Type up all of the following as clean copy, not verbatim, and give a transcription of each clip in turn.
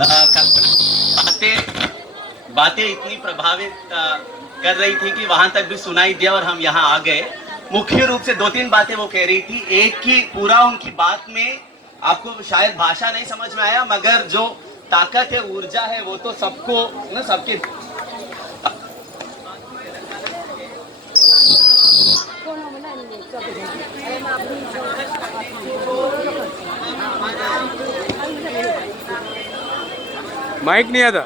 बातें बातें इतनी प्रभावित कर रही थी कि वहां तक भी सुनाई दिया और हम यहाँ आ गए। मुख्य रूप से दो तीन बातें वो कह रही थी। एक की पूरा उनकी बात में आपको शायद भाषा नहीं समझ में आया, मगर जो ताकत है, ऊर्जा है, वो तो सबको ना, सबके माइक नहीं आता।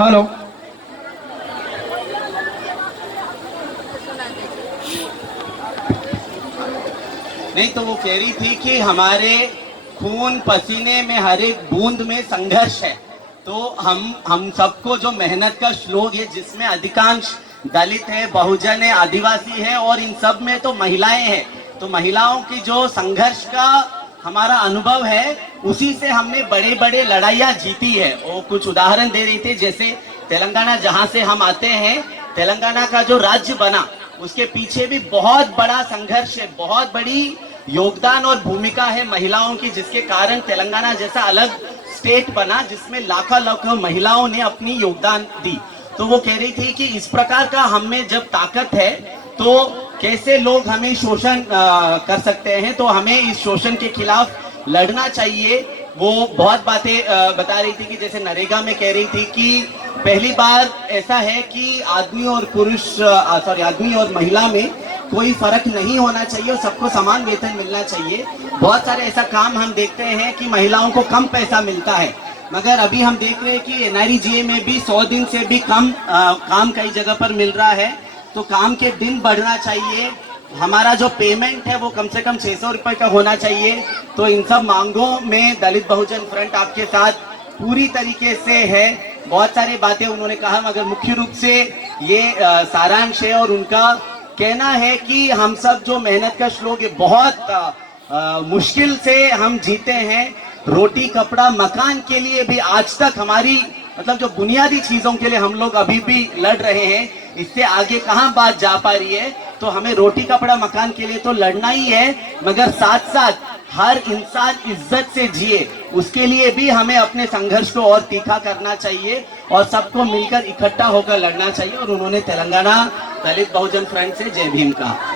हेलो, नहीं तो वो कह रही थी कि हमारे खून पसीने में हर एक बूंद में संघर्ष है। तो हम सबको जो मेहनत का श्लोक है, जिसमें अधिकांश दलित है, बहुजन है, आदिवासी है और इन सब में तो महिलाएं हैं। तो महिलाओं की जो संघर्ष का हमारा अनुभव है, उसी से हमने बड़े बड़े लड़ाइयाँ जीती है। वो कुछ उदाहरण दे रही थी, जैसे तेलंगाना जहाँ से हम आते हैं, तेलंगाना का जो राज्य बना उसके पीछे भी बहुत बड़ा संघर्ष है, बहुत बड़ी योगदान और भूमिका है महिलाओं की, जिसके कारण तेलंगाना जैसा अलग स्टेट बना जिसमें लाखों लाखों महिलाओं ने अपनी योगदान दी। तो वो कह रही थी कि इस प्रकार का हम में जब ताकत है तो कैसे लोग हमें शोषण कर सकते हैं, तो हमें इस शोषण के खिलाफ लड़ना चाहिए। वो बहुत बातें बता रही थी कि जैसे नरेगा में कह रही थी कि पहली बार ऐसा है कि आदमी और महिला में कोई फर्क नहीं होना चाहिए और सबको समान वेतन मिलना चाहिए। बहुत सारे ऐसा काम हम देखते हैं कि महिलाओं को कम पैसा मिलता है, मगर अभी हम देख रहे हैं कि एनआरईजीए में भी 100 दिन से भी कम काम कई जगह पर मिल रहा है। तो काम के दिन बढ़ना चाहिए, हमारा जो पेमेंट है वो कम से कम 600 रुपए का होना चाहिए। तो इन सब मांगों में दलित बहुजन फ्रंट आपके साथ पूरी तरीके से है। बहुत सारी बातें उन्होंने कहा, मगर मुख्य रूप से ये सारांश है और उनका कहना है कि हम सब जो मेहनत का श्लोक है, बहुत मुश्किल से हम जीते हैं। रोटी कपड़ा मकान के लिए भी आज तक हमारी मतलब जो बुनियादी चीजों के लिए हम लोग अभी भी लड़ रहे हैं, इससे आगे कहाँ बात जा पा रही है। तो हमें रोटी कपड़ा मकान के लिए तो लड़ना ही है, मगर साथ साथ हर इंसान इज्जत से जिए, उसके लिए भी हमें अपने संघर्ष को और तीखा करना चाहिए और सबको मिलकर इकट्ठा होकर लड़ना चाहिए। और उन्होंने तेलंगाना दलित बहुजन फ्रंट से जय भीम कहा।